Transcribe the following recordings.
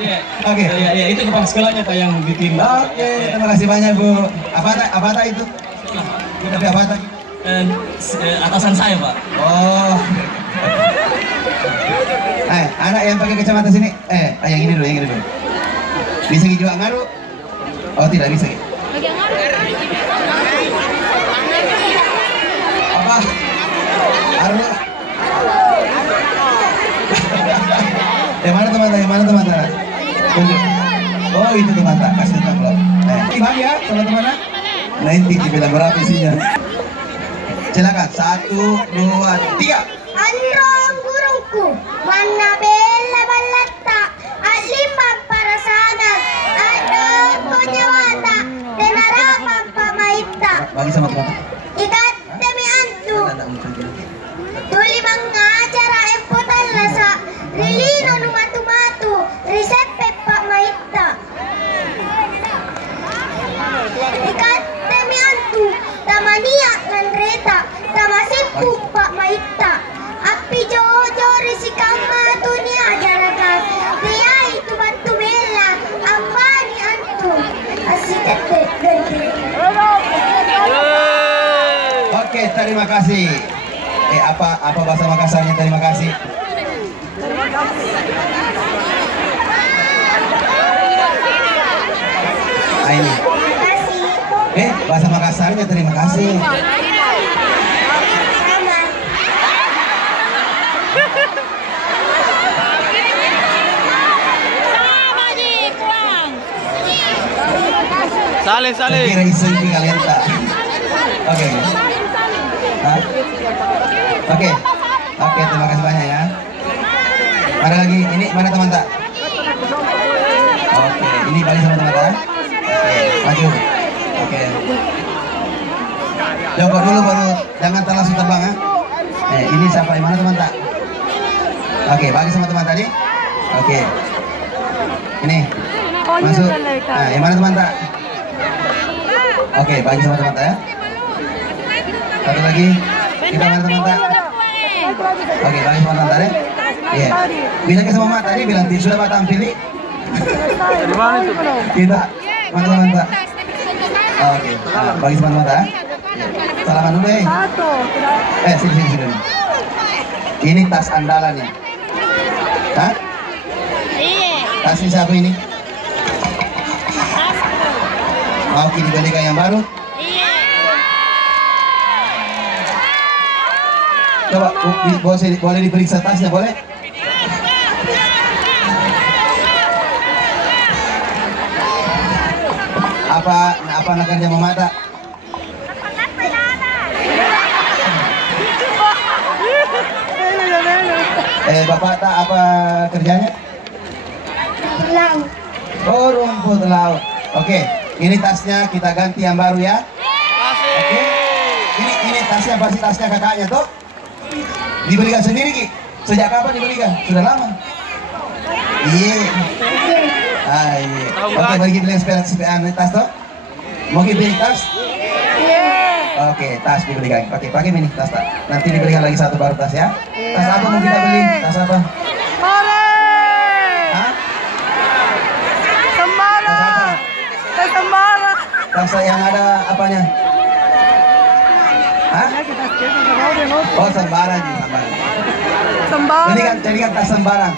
Iya. Oke. Ya, itu kepala sekolahnya Pak yang bikin. Oke, terima kasih banyak Bu. Apa itu? Tapi apa? Atasan saya Pak. Oh. Anak yang pakai kacamata sini. Yang ini dulu. Bisa juga ngaruh? Oh, tidak bisa. Apa? Harus. Mana teman-teman? Tunjuk. Oh, itu teman-teman. Kasih tahu. Bang ya, teman-teman. Nah, ini dibilang berapa isinya? Silakan. 1, 2, 3. Androng gurungku, mana bella ballata, at limang para sana, at konyawata, tenaraman pamaita. Bagi sama teman. Ikat demi antu. Tuli mga acara empotan lasa, rilino numatu-matu, risepe pamaita. Ikat demi antu, tamania nandreta, tamasipu pamaita. Api jojo risikama dunia jarakan, dia itu bantu bela, ambani antu, asikete gede. Oke, terima kasih. Apa bahasa Makassarnya terima kasih? Ini. Bahasa Makassarnya terima kasih. Sale. Kira isu kalian tak. Oke, terima kasih banyak ya. Ada lagi, ini mana teman tak? Oke, ini balik sama teman tak? Maju. Oke. Coba dulu baru, jangan langsung terbang ya. Ini siapa? Mana teman tak? Oke, bagi sama teman tadi. Oke. Ini masuk. Yang mana teman tak? Oke, bagi sama teman tak ya. Satu lagi. Kita mana teman tak? Oke, bagi sama teman tadi. Iya. Bilang ke sama mak tadi, bilang sudah Pak tampil. Di mana itu? Kita mana teman tak? Oke, bagi sama teman tak. Salaman dulu sini. Ini tas andalan ya. Hah? Iya. Tasnya siapa ini? Mau dibelikan yang baru? Iya. Coba boleh diperiksa tasnya, boleh? Apa nak kerja memata? Bapak tak apa kerjanya? Laut. Oh, rumput laut. Oke, ini tasnya kita ganti yang baru ya. Oke. Ini tasnya pasti tasnya kakaknya toh? Dibelikan sendiri Ki? Sejak kapan dibelikan? Sudah lama? Iya. Iya. Oke, bagi beli sepeda tas toh? Mau beli tas? Oke, tas dibelikan. Pakai ini tas tak. Nanti dibelikan lagi satu baru tas ya. Tas apa mau kita beli? Tas apa? Hah? Sembara. Tas yang ada apanya? Hah? Oh, sembarang. Ini kan tas sembarang.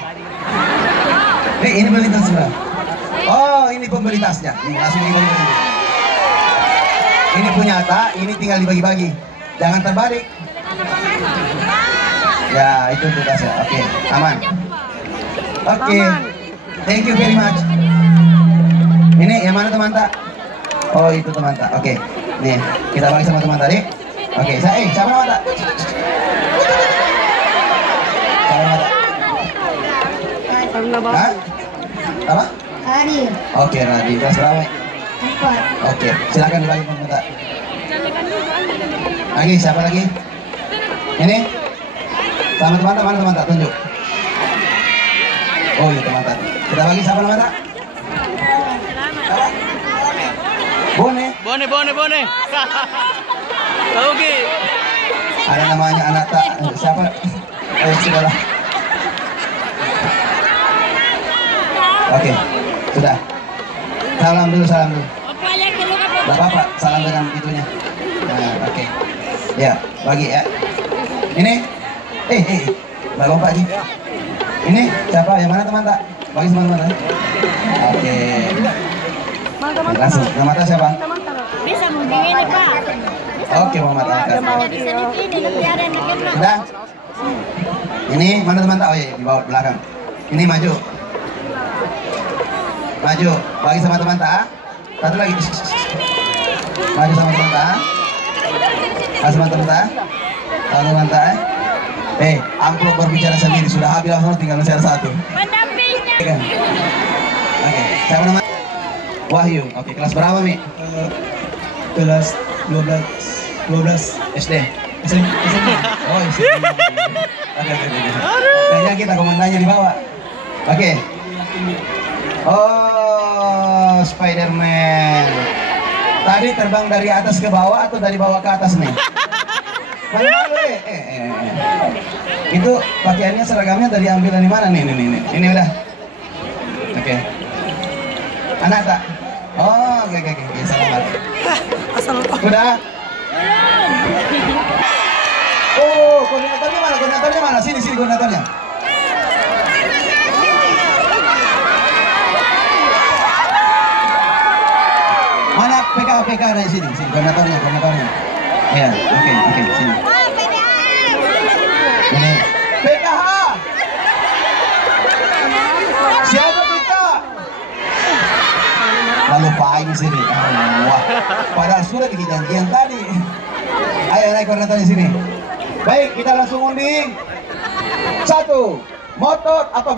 Ini beli tas sembarang. Oh, ini pembeli tasnya. Ini langsung dibagi-bagi. Ini punya tak, ini tinggal dibagi-bagi. Jangan terbalik. Ya, itu tasnya. Oke, aman. Oke. Thank you very much. Ini yang mana teman tak? Oh, itu teman tak. Oke. Nih, kita bagi sama teman tadi. Oke, siapa nama tak? Siapa nama tak? Hah? Apa? Hadir. Oke, Radhi. Kelas berapa? 4. Oke, silakan dibagi teman tak. Lagi, siapa lagi? Ini? Sama teman tak? Tunjuk. Oh, iya teman tak. Kita bagi siapa nama tak? Bone. Tahu Ki? Ada namanya anak tak. Siapa? Sudahlah. Oke, sudah. Salam dulu. Gak apa-apa, salam dengan itunya. Nah, oke. Ya, bagi ya. Ini, Mbak lompat nih. Ini siapa? Yang mana teman tak? Bagi teman-teman. Oke. Langsung. Nama tak siapa? Bisa begini Pak. Oke, Muhammad Alkas. Jadi selfie di lembaran nakemna. Sudah. Ini mana teman tak? Oh iya, di bawah belakang. Ini maju. Maju. Bagi sama teman tak? Satu lagi. Maju sama teman tak? Sama teman tak? Sama teman tak? Amplop berbicara sendiri. Sudah habis langsung tinggal share satu. Pendampingnya. Oke. Siapa nama? Wahyu. Oke, kelas berapa, Mi? Kelas 12 SD. SMP. Oh, isi. Oke. Kayaknya kita komandannya di bawah. Oke. Oh, Spiderman. Tadi terbang dari atas ke bawah atau dari bawah ke atas nih? Malu Itu pakaiannya seragamnya tadi ambil dari mana nih? Ini udah. Oke. Anak tak? Oh, oke. Selamat. Udah. Oh, koordinatornya mana? Sini koordinatornya. Mana PK dari sini koordinatornya. Ya, oke, sini. Ini PKH. Siapa kita? Lalu paling sini. Wah, padahal sudah bikin janjian tadi. Ayo naik koordinatornya sini. Baik, kita langsung undi. 1. Motor atau